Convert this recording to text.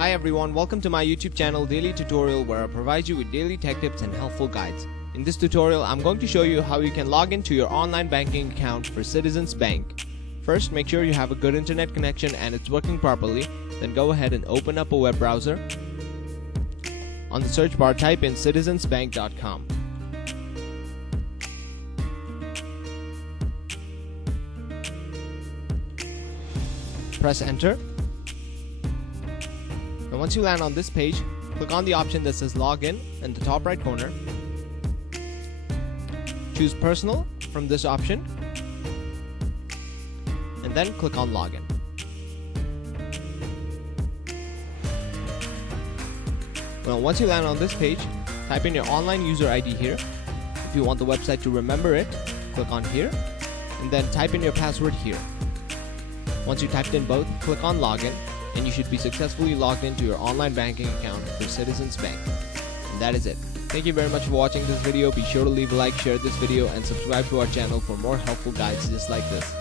Hi everyone, welcome to my YouTube channel Daily Tutorial, where I provide you with daily tech tips and helpful guides. In this tutorial, I'm going to show you how you can log into your online banking account for Citizens Bank. First, make sure you have a good internet connection and it's working properly. Then go ahead and open up a web browser. On the search bar, type in citizensbank.com. Press enter. And once you land on this page, click on the option that says login in the top right corner. Choose personal from this option and then click on login. Well, once you land on this page, type in your online user ID here. If you want the website to remember it, click on here and then type in your password here. Once you typed in both, click on login and you should be successfully logged into your online banking account for Citizens Bank. And that is it. Thank you very much for watching this video. Be sure to leave a like, share this video and subscribe to our channel for more helpful guides just like this.